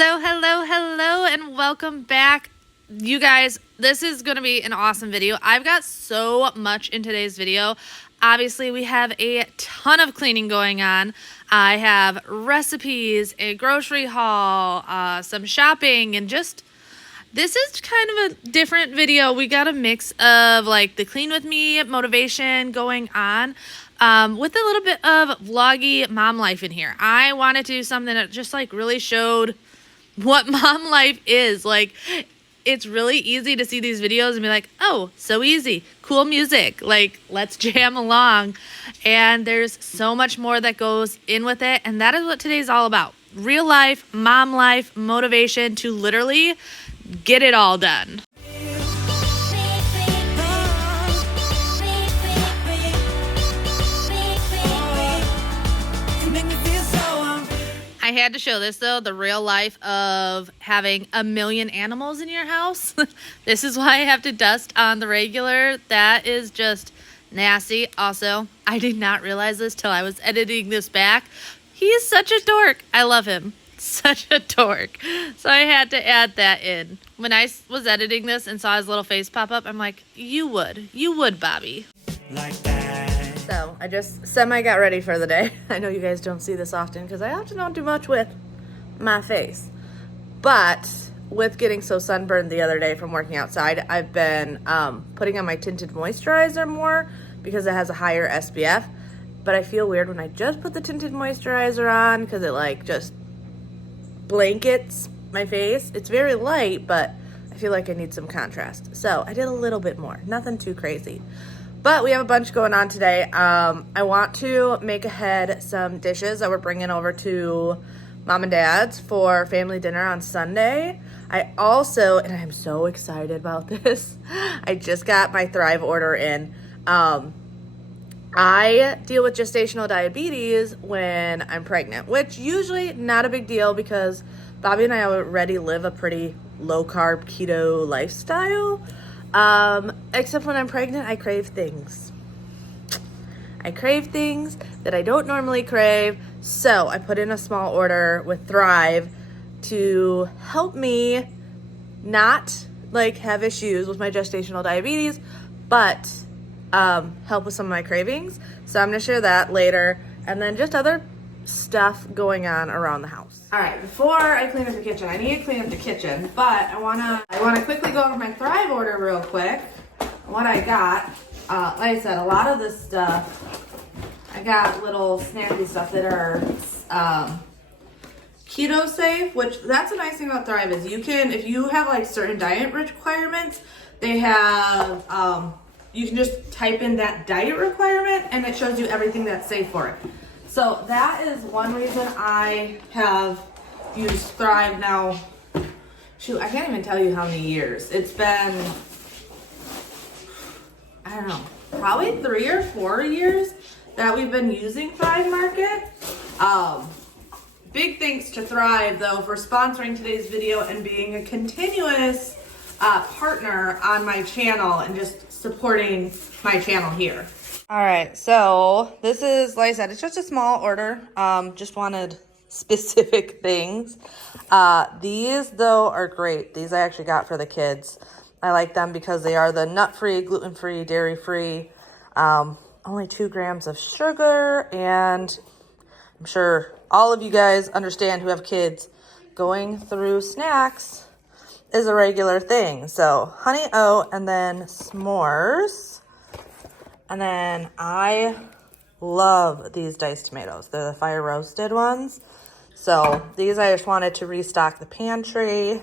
Hello, hello, hello, and welcome back. You guys, this is going to be an awesome video. I've got so much in today's video. Obviously, we have a ton of cleaning going on. I have recipes, a grocery haul, some shopping, and just, this is kind of a different video. We got a mix of like the clean with me motivation going on. With a little bit of vloggy mom life in here. I wanted to do something that just like really showed what mom life is. Like, it's really easy to see these videos and be like, oh, so easy, cool music, like let's jam along. And there's so much more that goes in with it. And that is what today's all about. Real life, mom life, motivation to literally get it all done. I had to show this though, the real life of having a million animals in your house. This is why I have to dust on the regular. That is just nasty. Also, I did not realize this till I was editing this back. He is such a dork. I love him. Such a dork. So I had to add that in. When I was editing this and saw his little face pop up, I'm like, you would, Bobby. Like that. So I just got ready for the day. I know you guys don't see this often because I often don't do much with my face. But with getting so sunburned the other day from working outside, I've been putting on my tinted moisturizer more because it has a higher SPF. But I feel weird when I just put the tinted moisturizer on because it like just blankets my face. It's very light, but I feel like I need some contrast. So I did a little bit more, nothing too crazy. But we have a bunch going on today. I want to make ahead some dishes that we're bringing over to Mom and Dad's for family dinner on Sunday. I also, and I'm so excited about this, I just got my Thrive order in. I deal with gestational diabetes when I'm pregnant, which usually not a big deal because Bobby and I already live a pretty low-carb keto lifestyle. Except when I'm pregnant, I crave things. I crave things that I don't normally crave. So I put in a small order with Thrive to help me not like have issues with my gestational diabetes, but help with some of my cravings. So I'm gonna share that later, and then just other stuff going on around the house. All right, before I clean up the kitchen, I need to clean up the kitchen, but I wanna quickly go over my Thrive order real quick. What I got, like I said, a lot of this stuff, I got little snacky stuff that are keto safe, which that's a nice thing about Thrive is you can, if you have like certain diet requirements, they have, you can just type in that diet requirement and it shows you everything that's safe for it. So that is one reason I have used Thrive now. Shoot, I can't even tell you how many years. It's been, I don't know, probably 3 or 4 years that we've been using Thrive Market. Big thanks to Thrive though for sponsoring today's video and being a continuous partner on my channel and just supporting my channel here. All right, so this is, like I said, it's just a small order. Just wanted specific things. These, though, are great. These I actually got for the kids. I like them because they are the nut-free, gluten-free, dairy-free, only 2 grams of sugar, and I'm sure all of you guys understand who have kids, going through snacks is a regular thing. So honey oat and then s'mores. And then I love these diced tomatoes. They're the fire roasted ones. So these I just wanted to restock the pantry.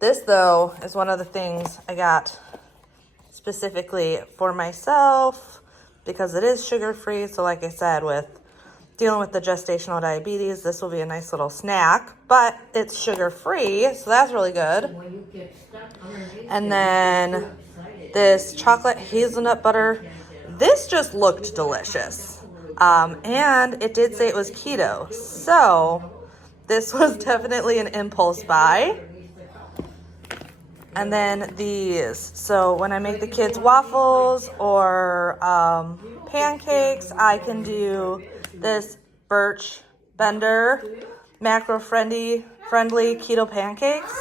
This though is one of the things I got specifically for myself because it is sugar-free. So like I said, with dealing with the gestational diabetes, this will be a nice little snack, but it's sugar-free, so that's really good. And then this chocolate hazelnut butter, this just looked delicious. And it did say it was keto, so this was definitely an impulse buy. And then these, so when I make the kids waffles or pancakes, I can do this birch bender macro friendly friendly keto pancakes.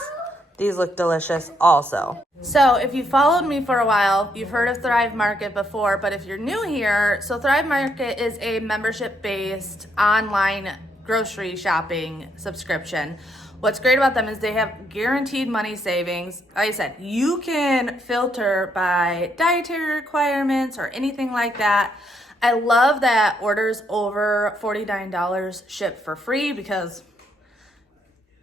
These look delicious also. So if you followed me for a while, you've heard of Thrive Market before, but if you're new here, so Thrive Market is a membership-based online grocery shopping subscription. What's great about them is they have guaranteed money savings. Like I said, you can filter by dietary requirements or anything like that. I love that orders over $49 ship for free, because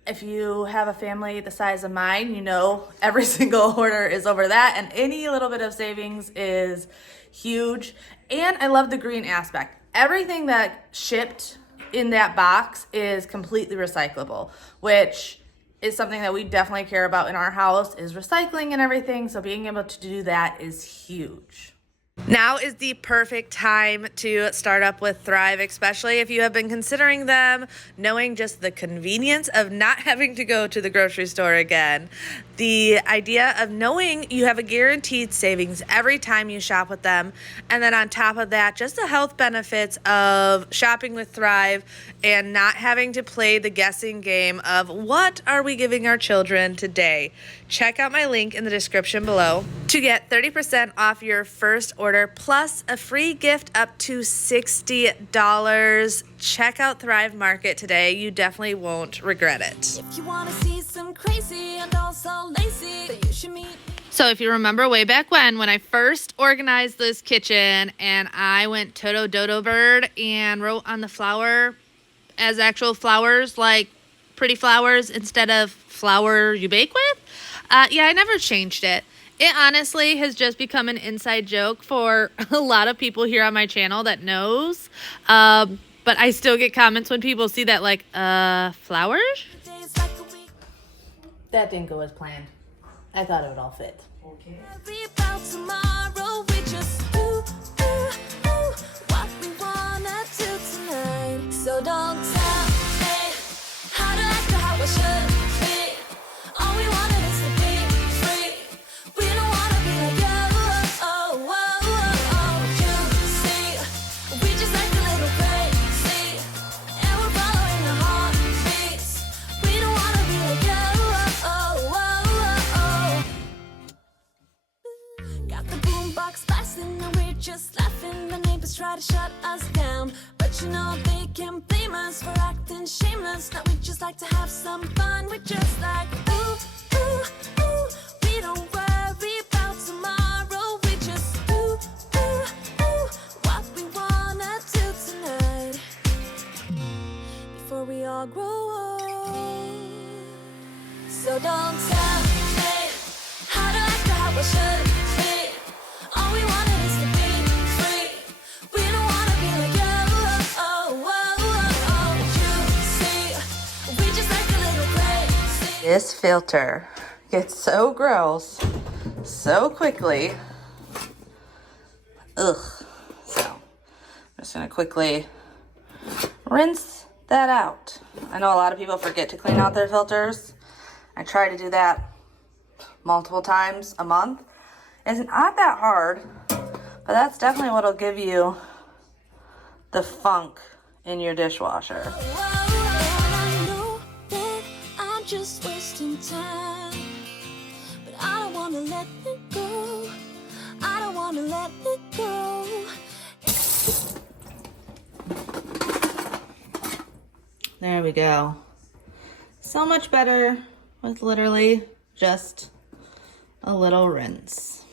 if you have a family the size of mine, you know every single order is over that, and any little bit of savings is huge. And I love the green aspect. Everything that shipped in that box is completely recyclable, which is something that we definitely care about in our house, is recycling and everything. So being able to do that is huge. Now is the perfect time to start up with Thrive, especially if you have been considering them, knowing just the convenience of not having to go to the grocery store again. The idea of knowing you have a guaranteed savings every time you shop with them. And then on top of that, just the health benefits of shopping with Thrive and not having to play the guessing game of what are we giving our children today. Check out my link in the description below to get 30% off your first order plus a free gift up to $60. Check out Thrive Market today. You definitely won't regret it. If you want to see some crazy and also lazy, then you should meet. So if you remember way back when I first organized this kitchen and I went Toto Dodo Bird and wrote on the flower as actual flowers, like pretty flowers instead of flour you bake with, yeah, I never changed it. It honestly has just become an inside joke for a lot of people here on my channel that knows. But I still get comments when people see that, like, flowers? That didn't go as planned. I thought it would all fit. Okay. So don't tell me how to act or how I should be. All we wanted is to be free. We don't wanna be like you. You see, we just like a little crazy, and we're following our heartbeats. We don't wanna be like you. Got the boombox blasting and we're just laughing. The neighbors try to shut us down, but you know they can't blame us for acting shameless. That we just like to have some fun. We're just like, ooh, ooh, ooh. We don't worry about tomorrow. We just, ooh, ooh, ooh. What we wanna do tonight before we all grow old. So don't tell me how to act or how I should be. All we wanted is to be free. We don't wanna be like you. This filter gets so gross so quickly. Ugh. So I'm just gonna quickly rinse that out. I know a lot of people forget to clean out their filters. I try to do that multiple times a month. It's not that hard, but that's definitely what'll give you the funk in your dishwasher. Just wasting time, but I don't wanna let it go. I don't wanna let it go. There we go. So much better with literally just a little rinse.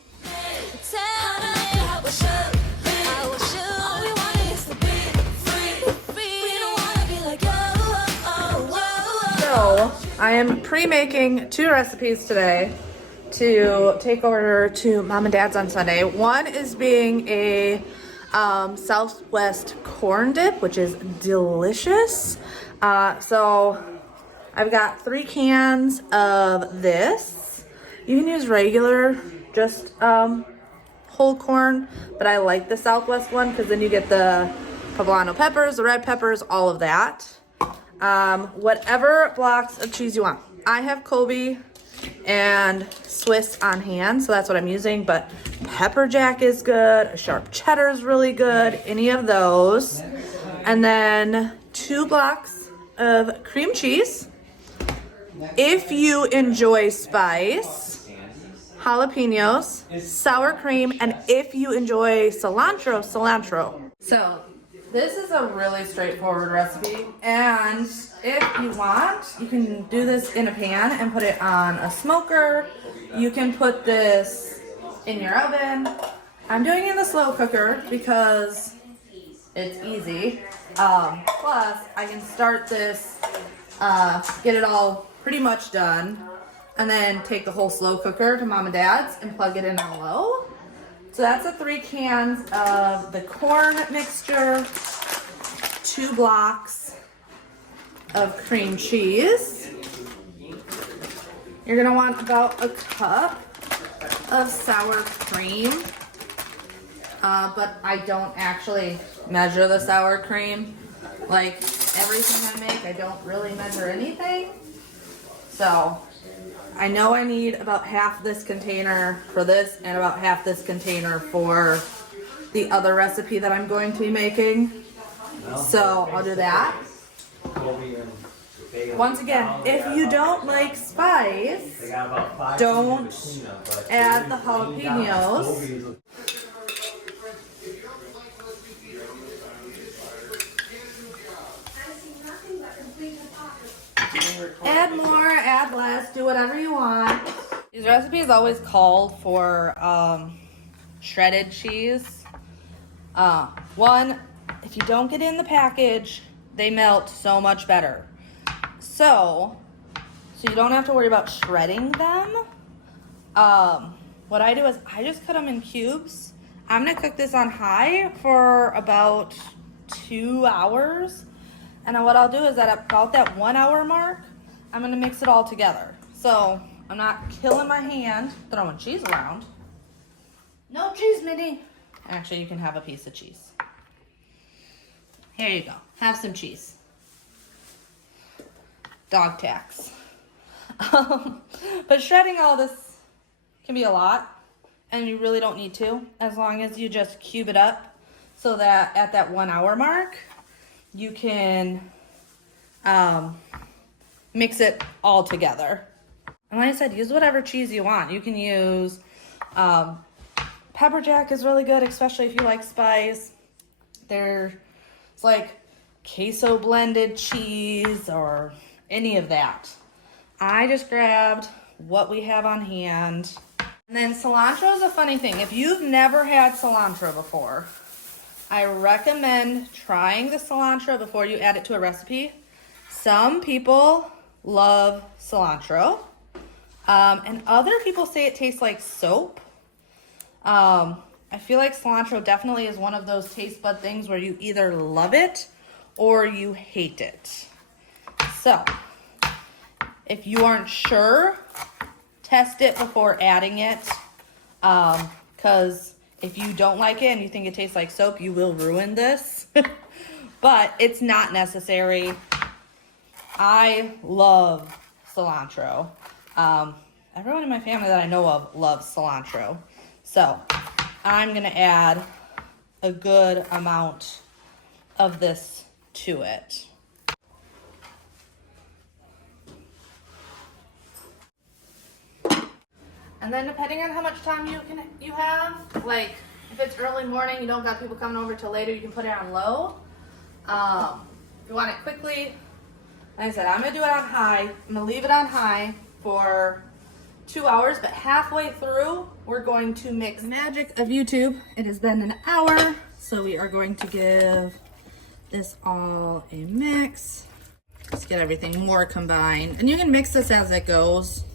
So I am pre-making 2 recipes today to take over to Mom and Dad's on Sunday. One is being a Southwest corn dip, which is delicious. So I've got 3 cans of this. You can use regular, just whole corn, but I like the Southwest one because then you get the poblano peppers, the red peppers, all of that. Whatever blocks of cheese you want. I have Colby and Swiss on hand, so that's what I'm using, but pepper jack is good, a sharp cheddar is really good, any of those. And then 2 blocks of cream cheese. if you enjoy spice, jalapenos, sour cream, and if you enjoy cilantro, cilantro. So this is a really straightforward recipe, and if you want, you can do this in a pan and put it on a smoker. You can put this in your oven. I'm doing it in the slow cooker because it's easy. Plus, I can start this, get it all pretty much done, and then take the whole slow cooker to mom and dad's and plug it in on low. So that's the 3 cans of the corn mixture, 2 blocks of cream cheese. You're gonna want about a cup of sour cream, but I don't actually measure the sour cream. Like everything I make, I don't really measure anything. So I know I need about half this container for this and about half this container for the other recipe that I'm going to be making. So I'll do that. Once again, if you don't like spice, don't add the jalapenos. Add more, add less, do whatever you want. These recipes always call for shredded cheese. One, if you don't get in the package, they melt so much better. So you don't have to worry about shredding them. What I do is I just cut them in cubes. I'm gonna cook this on high for about 2 hours. And then what I'll do is at about that 1 hour mark, I'm gonna mix it all together. So I'm not killing my hand throwing cheese around. No cheese, Minnie. Actually, you can have a piece of cheese. Here you go, have some cheese. Dog tax. But shredding all this can be a lot, and you really don't need to, as long as you just cube it up so that at that 1 hour mark, you can mix it all together. And like I said, use whatever cheese you want. You can use pepper jack is really good, especially if you like spice. There's like queso blended cheese or any of that. I just grabbed what we have on hand. And then cilantro is a funny thing. If you've never had cilantro before, I recommend trying the cilantro before you add it to a recipe. Some people love cilantro, and other people say it tastes like soap. I feel like cilantro definitely is one of those taste bud things where you either love it or you hate it. So if you aren't sure, test it before adding it, because if you don't like it and you think it tastes like soap, you will ruin this. But it's not necessary. I love cilantro. Everyone in my family that I know of loves cilantro. So I'm gonna add a good amount of this to it. And then depending on how much time you have, like if it's early morning, you don't got people coming over till later, you can put it on low. If you want it quickly, like I said, I'm gonna do it on high. I'm gonna leave it on high for 2 hours, but halfway through, we're going to mix. Magic of YouTube. It has been an hour, so we are going to give this all a mix. Let's get everything more combined. And you can mix this as it goes.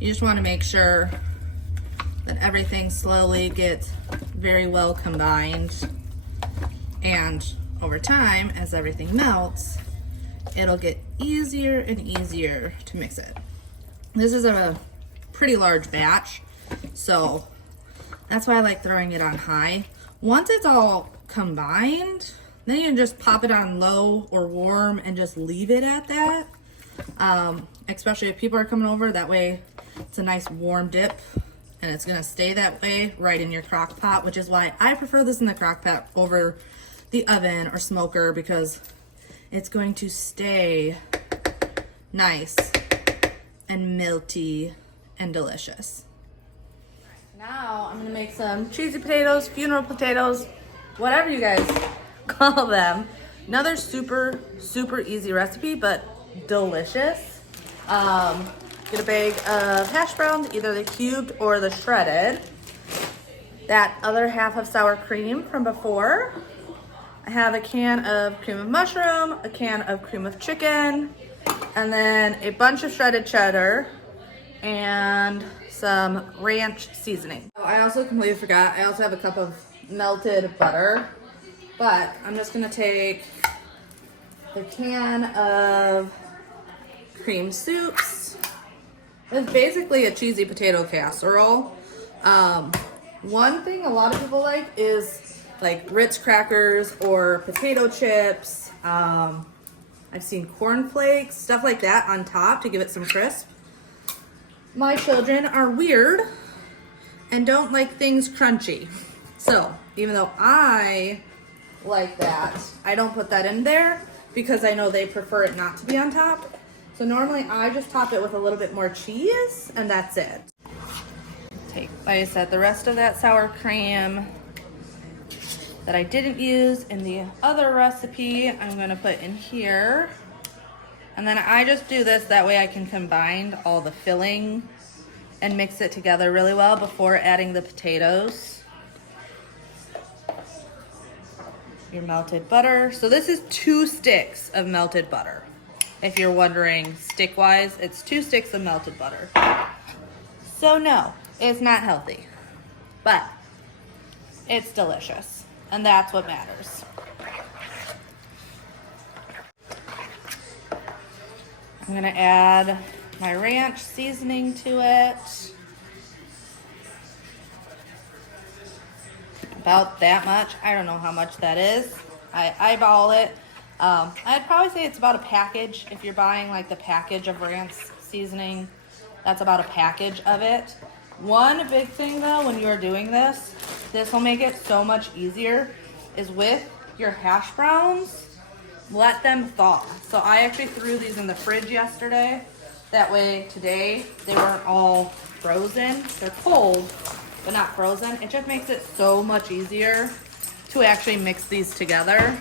You just want to make sure that everything slowly gets very well combined. And over time, as everything melts, it'll get easier and easier to mix it. This is a pretty large batch, so that's why I like throwing it on high. Once it's all combined, then you can just pop it on low or warm and just leave it at that. Especially if people are coming over, that way it's a nice warm dip and it's gonna stay that way right in your crock pot, which is why I prefer this in the crock pot over the oven or smoker, because it's going to stay nice and melty and delicious. Now I'm gonna make some cheesy potatoes, funeral potatoes, whatever you guys call them. Another super, super easy recipe, but delicious. Get a bag of hash browns, either the cubed or the shredded. That other half of sour cream from before. I have a can of cream of mushroom, a can of cream of chicken, and then a bunch of shredded cheddar and some ranch seasoning. Oh, I also completely forgot, I also have a cup of melted butter, but I'm just gonna take the can of cream soups. It's basically a cheesy potato casserole. One thing a lot of people like is like Ritz crackers or potato chips. I've seen cornflakes, stuff like that on top to give it some crisp. My children are weird and don't like things crunchy. So even though I like that, I don't put that in there because I know they prefer it not to be on top. So normally I just top it with a little bit more cheese and that's it. Take, like I said, the rest of that sour cream that I didn't use in the other recipe, I'm gonna put in here. And then I just do this, that way I can combine all the filling and mix it together really well before adding the potatoes. Your melted butter. So this is 2 sticks of melted butter. If you're wondering stick-wise, it's 2 sticks of melted butter. So no, it's not healthy, but it's delicious, and that's what matters. I'm gonna add my ranch seasoning to it. About that much. I don't know how much that is. I eyeball it. I'd probably say it's about a package. If you're buying like the package of ranch seasoning, that's about a package of it. One big thing though, when you're doing this will make it so much easier, is with your hash browns, let them thaw. So I actually threw these in the fridge yesterday. That way today they weren't all frozen. They're cold, but not frozen. It just makes it so much easier to actually mix these together.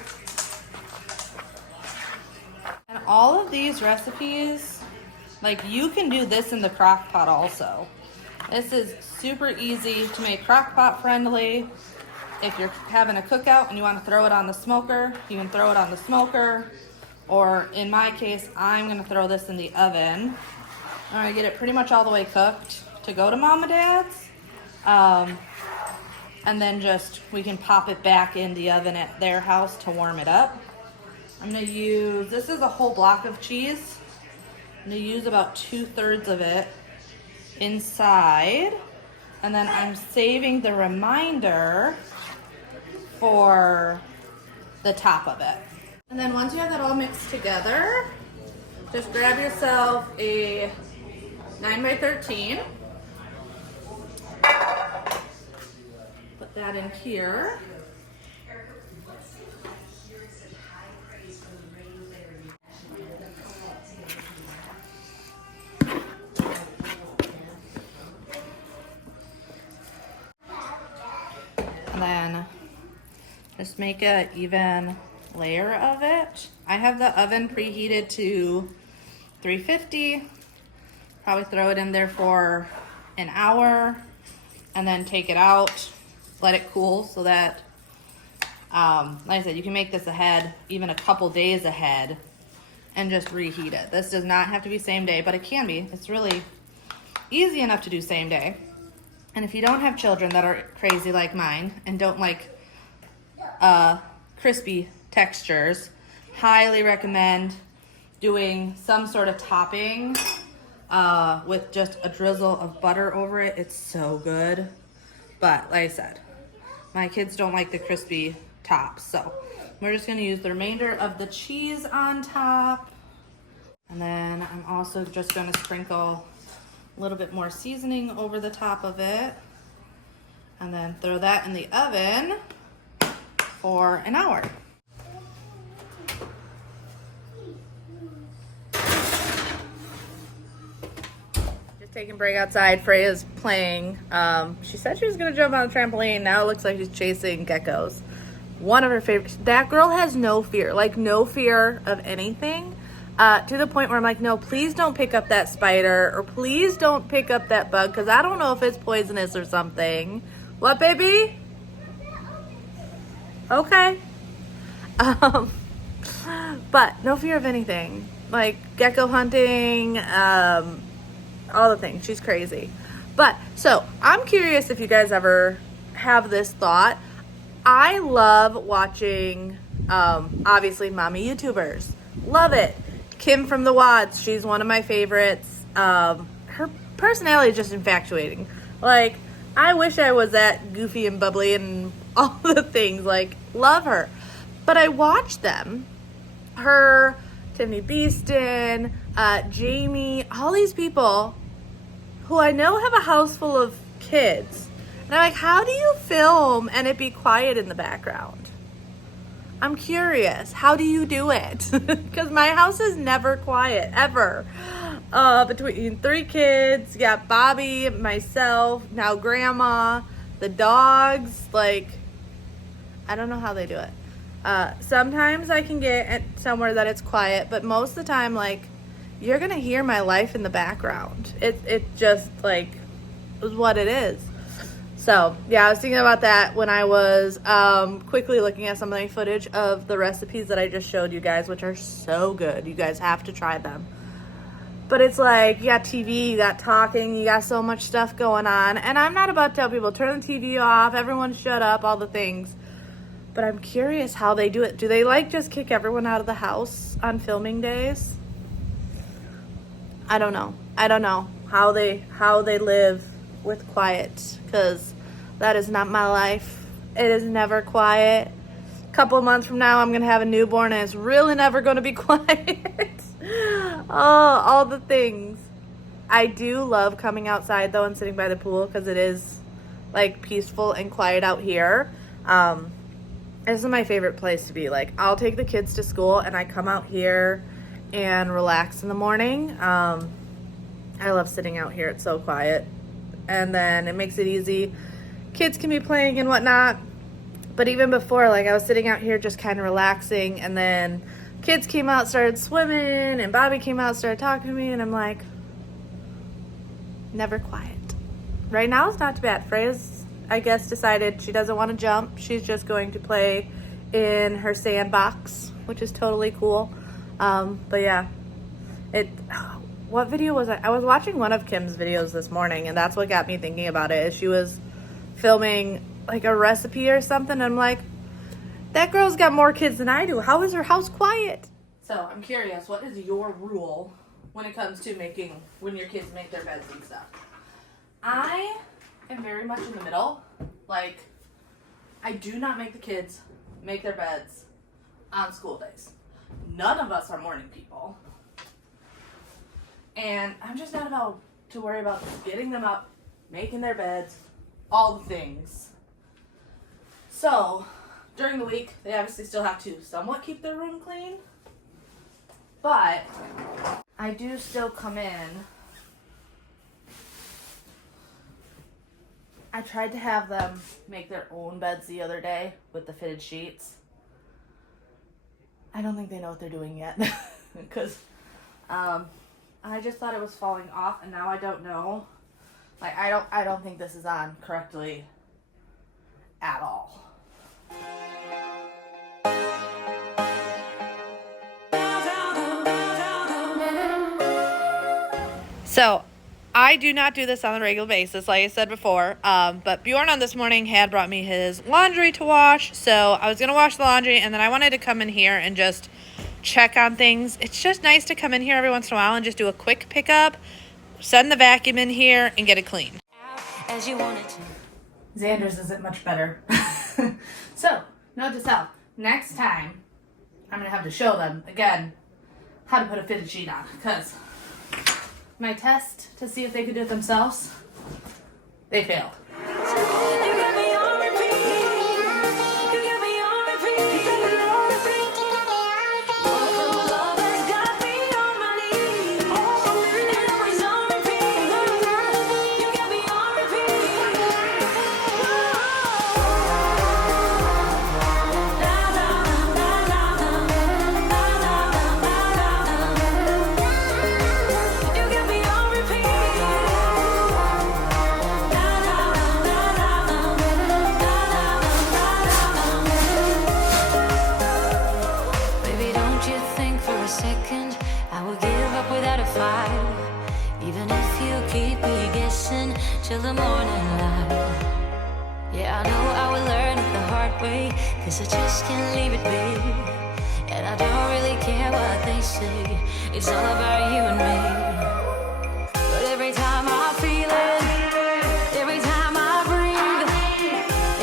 And all of these recipes, like you can do this in the crock pot also. This is super easy to make crock pot friendly. If you're having a cookout and you want to throw it on the smoker, you can throw it on the smoker. Or in my case, I'm gonna throw this in the oven. I'm gonna get it pretty much all the way cooked to go to Mom and Dad's. And then we can pop it back in the oven at their house to warm it up. I'm gonna use, this is a whole block of cheese. I'm gonna use about 2/3 of it inside. And then I'm saving the remainder for the top of it. And then once you have that all mixed together, just grab yourself a 9x13. Put that in here. And then just make an even layer of it. I have the oven preheated to 350. Probably throw it in there for an hour and then take it out, let it cool so that, like I said, you can make this ahead, even a couple days ahead, and just reheat it. This does not have to be same day, but it can be. It's really easy enough to do same day. And if you don't have children that are crazy like mine and don't like crispy textures, highly recommend doing some sort of topping with just a drizzle of butter over it. It's so good. But like I said, my kids don't like the crispy tops, so we're just gonna use the remainder of the cheese on top. And then I'm also just gonna sprinkle a little bit more seasoning over the top of it, and then throw that in the oven for an hour. Taking break outside. Freya's playing. She said she was gonna jump on the trampoline. Now it looks like she's chasing geckos. One of her favorites. That girl has no fear, like no fear of anything, to the point where I'm like, no, please don't pick up that spider, or please don't pick up that bug, because I don't know if it's poisonous or something. What, baby? Okay. But no fear of anything, like gecko hunting, all the things. She's crazy. But so I'm curious if you guys ever have this thought. I love watching obviously mommy YouTubers. Love it. Kim from the Wads, she's one of my favorites. Her personality is just infatuating. Like, I wish I was that goofy and bubbly and all the things. Like, love her. But I watch them. Her, Tiffany Beeston, Jamie, all these people who I know have a house full of kids. And I'm like, how do you film and it be quiet in the background? I'm curious. How do you do it? Because my house is never quiet, ever. Between 3 kids, you got Bobby, myself, now grandma, the dogs. Like, I don't know how they do it. Sometimes I can get somewhere that it's quiet, but most of the time, like, you're gonna hear my life in the background. It just, like, is what it is. So, yeah, I was thinking about that when I was quickly looking at some of the footage of the recipes that I just showed you guys, which are so good. You guys have to try them. But it's like, you got TV, you got talking, you got so much stuff going on. And I'm not about to tell people, turn the TV off, everyone shut up, all the things. But I'm curious how they do it. Do they, like, just kick everyone out of the house on filming days? I don't know. I don't know how they live with quiet, because that is not my life. It is never quiet. A couple of months from now, I'm going to have a newborn, and it's really never going to be quiet. Oh, all the things. I do love coming outside, though, and sitting by the pool, because it is, like, peaceful and quiet out here. This is my favorite place to be. Like, I'll take the kids to school, and I come out here and relax in the morning. I love sitting out here. It's so quiet. And then it makes it easy. Kids can be playing and whatnot. But even before, like, I was sitting out here just kind of relaxing, and then kids came out, started swimming, and Bobby came out, started talking to me, and I'm like, never quiet. Right now it's not too bad. Freya's, I guess, decided she doesn't want to jump. She's just going to play in her sandbox, which is totally cool. But yeah, what video was I was watching one of Kim's videos this morning, and that's what got me thinking about it. Is she was filming like a recipe or something, and I'm like, that girl's got more kids than I do. How is her house quiet? So I'm curious, what is your rule when it comes to when your kids make their beds and stuff? I am very much in the middle. Like, I do not make the kids make their beds on school days. None of us are morning people. And I'm just not about to worry about getting them up, making their beds, all the things. So, during the week, they obviously still have to somewhat keep their room clean. But I do still come in. I tried to have them make their own beds the other day with the fitted sheets. I don't think they know what they're doing yet. Because I just thought it was falling off, and now I don't know. Like, I don't think this is on correctly at all. So, I do not do this on a regular basis, like I said before, but Bjorn on this morning had brought me his laundry to wash, so I was going to wash the laundry, and then I wanted to come in here and just check on things. It's just nice to come in here every once in a while and just do a quick pickup, send the vacuum in here, and get it clean. As you wanted to. Xander's isn't much better. So, note to self, next time, I'm going to have to show them, again, how to put a fitted sheet on, because my test to see if they could do it themselves, they failed. till the morning light. Yeah, I know I will learn it the hard way, 'cause I just can't leave it be. And I don't really care what they say, it's all about you and me. But every time I feel it, every time I breathe,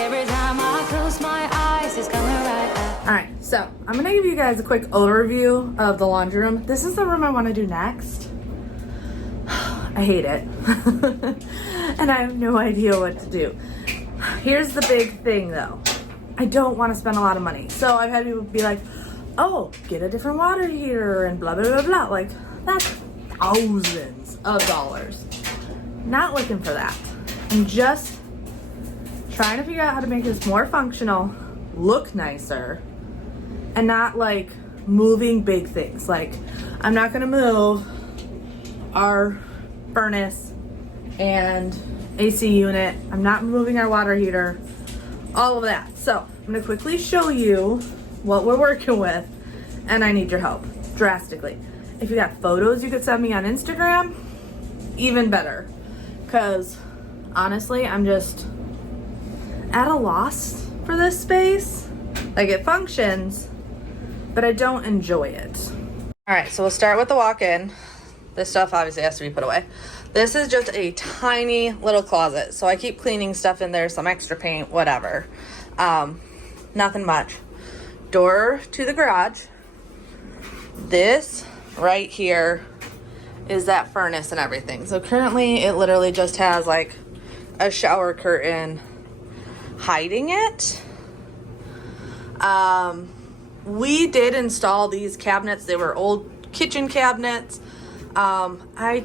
every time I close my eyes, it's coming right back. All right, so I'm gonna give you guys a quick overview of the laundry room. This is the room I wanna do next. I hate it. And I have no idea what to do. Here's the big thing though. I don't want to spend a lot of money. So I've had people be like, oh, get a different water heater and blah, blah, blah, blah. Like, that's thousands of dollars. Not looking for that. I'm just trying to figure out how to make this more functional, look nicer, and not like moving big things. Like, I'm not going to move our furnace and AC unit. I'm not moving our water heater, all of that. So I'm gonna quickly show you what we're working with, and I need your help drastically. If you got photos you could send me on Instagram, even better. Cause honestly, I'm just at a loss for this space. Like, it functions, but I don't enjoy it. All right, so we'll start with the walk-in. This stuff obviously has to be put away. This is just a tiny little closet, so I keep cleaning stuff in there, some extra paint, whatever. Nothing much. Door to the garage. This right here is that furnace and everything. So currently it literally just has like a shower curtain hiding it. We did install these cabinets. They were old kitchen cabinets.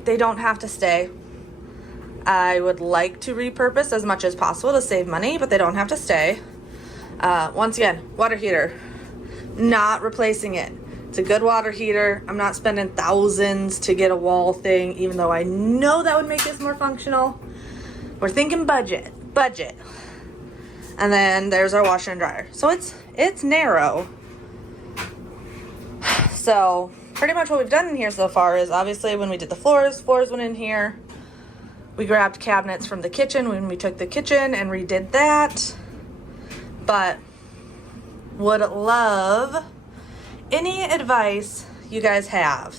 They don't have to stay. I would like to repurpose as much as possible to save money, but they don't have to stay. Once again, water heater, not replacing it. It's a good water heater. I'm not spending thousands to get a wall thing, even though I know that would make this more functional. We're thinking budget. And then there's our washer and dryer. So it's narrow. So pretty much what we've done in here so far is, obviously when we did the floors went in here. We grabbed cabinets from the kitchen when we took the kitchen and redid that. But would love any advice you guys have.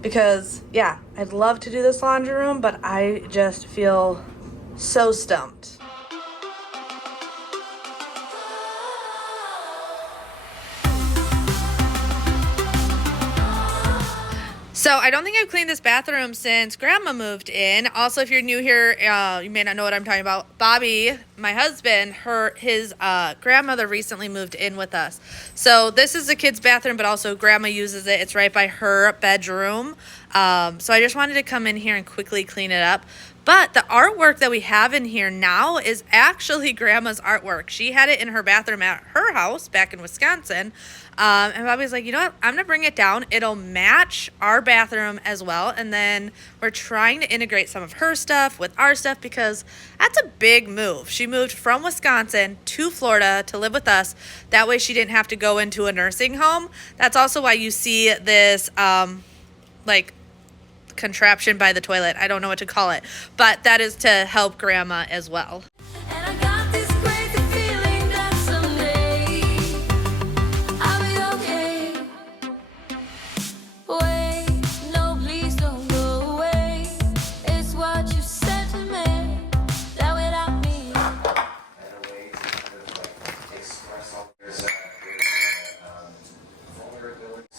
Because yeah, I'd love to do this laundry room, but I just feel so stumped. So I don't think I've cleaned this bathroom since Grandma moved in. Also, if you're new here, you may not know what I'm talking about. Bobby, my husband, his grandmother recently moved in with us. So this is the kids' bathroom, but also Grandma uses it. It's right by her bedroom. So I just wanted to come in here and quickly clean it up. But the artwork that we have in here now is actually Grandma's artwork. She had it in her bathroom at her house back in Wisconsin. And Bobby's like, you know what? I'm going to bring it down. It'll match our bathroom as well. And then we're trying to integrate some of her stuff with our stuff, because that's a big move. She moved from Wisconsin to Florida to live with us. That way she didn't have to go into a nursing home. That's also why you see this, like, contraption by the toilet. I don't know what to call it, but that is to help Grandma as well. And I got this crazy feeling that someday I'll be okay. Wait, no, please don't go away. It's what you said to me, that without me.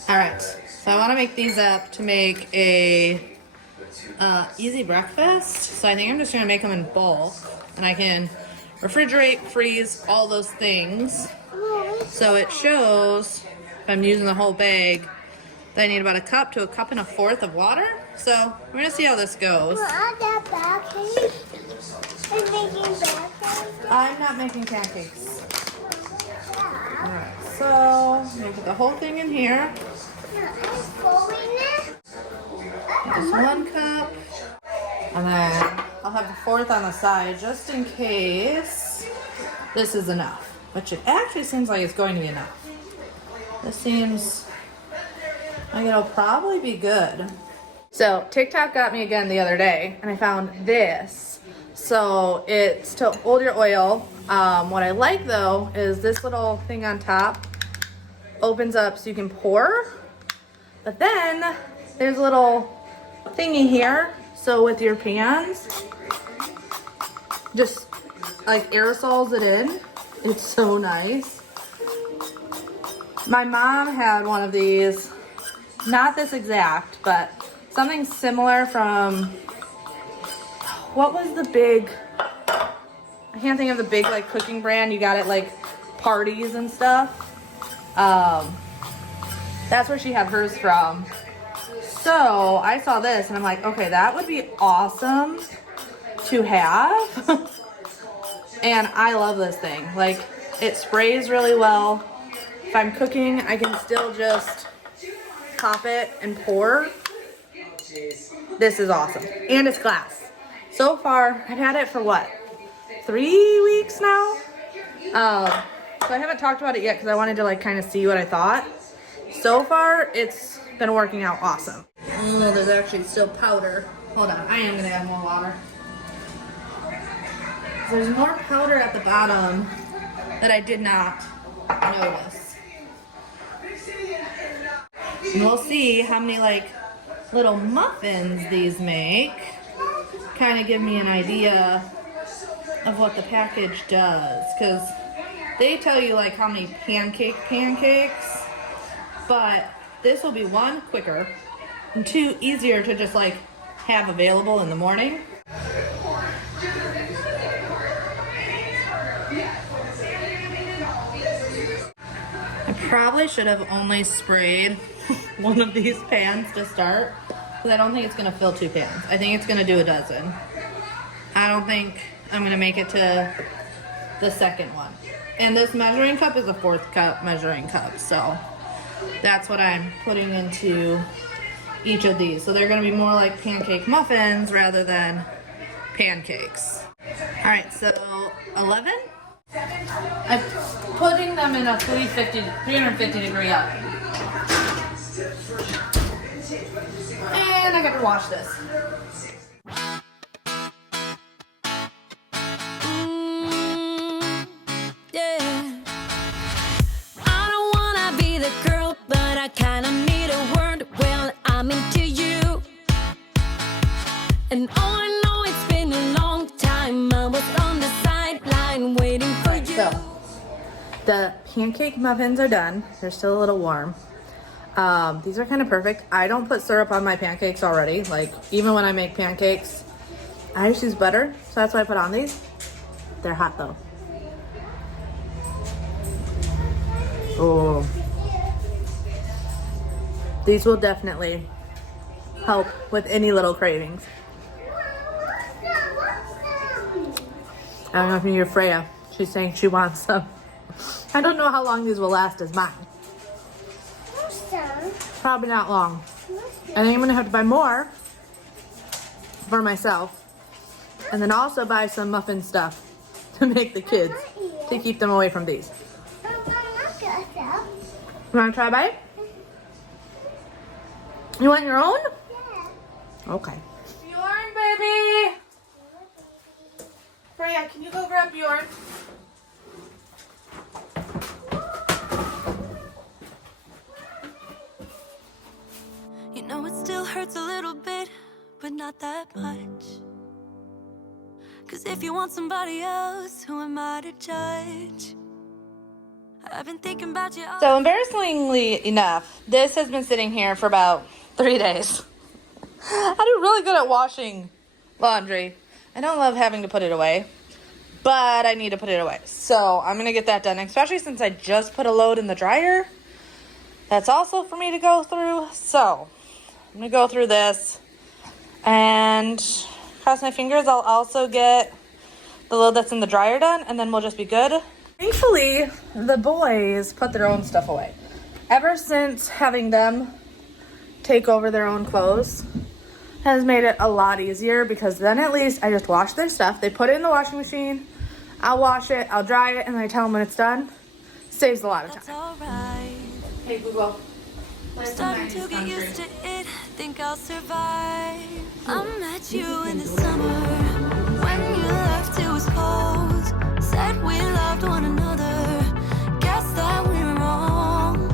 All right, so I want to make these up to make a easy breakfast. So I think I'm just going to make them in bulk, and I can refrigerate, freeze, all those things. So it shows, if I'm using the whole bag, that I need about a cup to a cup and a fourth of water. So we're going to see how this goes. I'm not making pancakes. All right, so I'm going to put the whole thing in here. Just 1 cup, and then I'll have the fourth on the side just in case this is enough, which it actually seems like it's going to be enough. This seems like it'll probably be good. So TikTok got me again the other day, and I found this So it's to hold your oil. What I like though is this little thing on top opens up so you can pour. But then there's a little thingy here. So with your pans, just like aerosols it in. It's so nice. My mom had one of these, not this exact, but something similar from, what was the big, I can't think of the big like cooking brand. You got it like parties and stuff. That's where she had hers from. So I saw this and I'm like, okay, that would be awesome to have. And I love this thing. Like, it sprays really well. If I'm cooking, I can still just pop it and pour. This is awesome. And it's glass. So far, I've had it for what? 3 weeks now? So I haven't talked about it yet because I wanted to like kind of see what I thought. So far, it's been working out awesome. Oh, there's actually still powder. Hold on, I am gonna add more water. There's more powder at the bottom that I did not notice. And we'll see how many like little muffins these make. Kind of give me an idea of what the package does, because they tell you like how many pancakes, but this will be 1, quicker, and 2, easier to just like have available in the morning. I probably should have only sprayed one of these pans to start, because I don't think it's going to fill 2 pans. I think it's going to do a dozen. I don't think I'm going to make it to the second one. And this measuring cup is a 4th cup measuring cup, so that's what I'm putting into each of these. So they're going to be more like pancake muffins rather than pancakes. All right, so 11. I'm putting them in a 350 degree oven. And I got to wash this. Yeah. I don't wanna be the girl, but I kinda need a word. Well, I'm into you. And all I know, it's been a long time. I was on the sideline waiting for you. So, the pancake muffins are done. They're still a little warm. These are kind of perfect. I don't put syrup on my pancakes already. Like, even when I make pancakes, I just use butter. So that's why I put on these. They're hot though. Oh. These will definitely help with any little cravings. I don't know if you hear Freya. She's saying she wants some. I don't know how long these will last as mine. Probably not long. I think I'm gonna have to buy more for myself, and then also buy some muffin stuff to make the kids, to keep them away from these. You wanna try a bite? You want your own? Yeah. Okay. Bjorn, baby! Freya, can you go grab Bjorn? You know it still hurts a little bit, but not that much. 'Cause if you want somebody else, who am I to judge? I've been thinking about you all. So embarrassingly enough, this has been sitting here for about 3 days. I do really good at washing laundry. I don't love having to put it away, but I need to put it away. So I'm gonna get that done, especially since I just put a load in the dryer. That's also for me to go through. So I'm gonna go through this and cross my fingers. I'll also get the load that's in the dryer done, and then we'll just be good. Thankfully, the boys put their own stuff away. Ever since having them take over their own clothes has made it a lot easier, because then at least I just wash their stuff. They put it in the washing machine. I'll wash it, I'll dry it, and then I tell them when it's done. Saves a lot of That's time. alright. Hey, Google. Starting to get used to it, think I'll survive. I met you in the summer when you cold. Said we loved one another. Guess that we were wrong.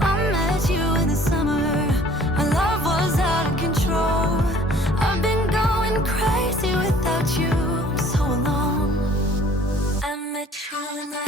I met you in the summer. Our love was out of control. I've been going crazy without you so long. I met you in the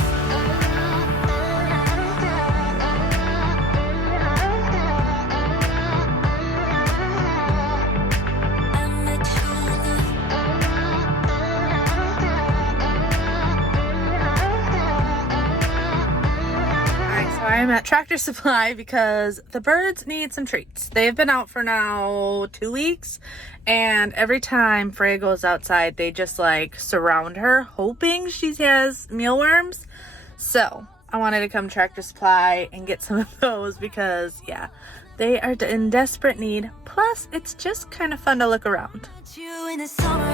I'm at Tractor Supply because the birds need some treats. They've been out for now 2 weeks, and every time Freya goes outside, they just like surround her, hoping she has mealworms. So I wanted to come Tractor Supply and get some of those because, yeah, they are in desperate need. Plus, it's just kind of fun to look around. you in the summer.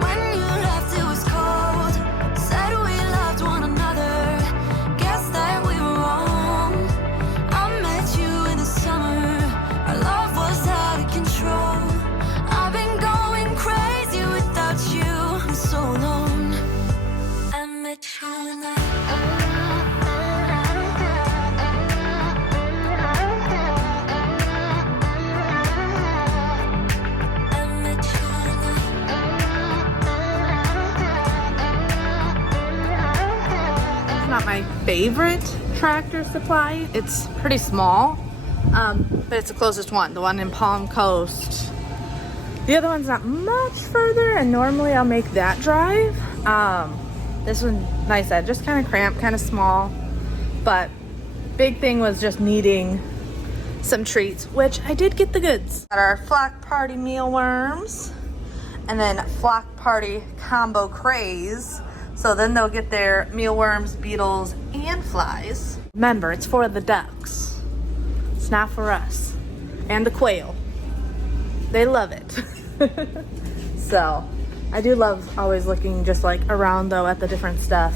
When you left, it was cold. Said we loved one another. Guess that we were wrong. I met you in the summer. Our love was out of control. I've been going crazy without you for so long. I met you in the Not my favorite Tractor Supply. It's pretty small, but it's the closest one, the one in Palm Coast. The other one's not much further, and normally I'll make that drive. This one, like I said, just kind of cramped, kind of small, but big thing was just needing some treats, which I did get the goods. Got our Flock Party mealworms, and then Flock Party Combo Craze. So then they'll get their mealworms, beetles, and flies. Remember, it's for the ducks. It's not for us. And the quail. They love it. So, I do love always looking just like around though at the different stuff.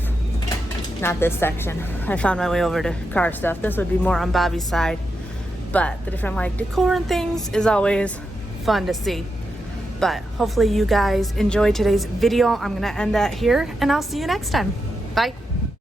Not this section. I found my way over to car stuff. This would be more on Bobby's side. But the different like decor and things is always fun to see. But hopefully you guys enjoyed today's video. I'm gonna end that here, and I'll see you next time. Bye.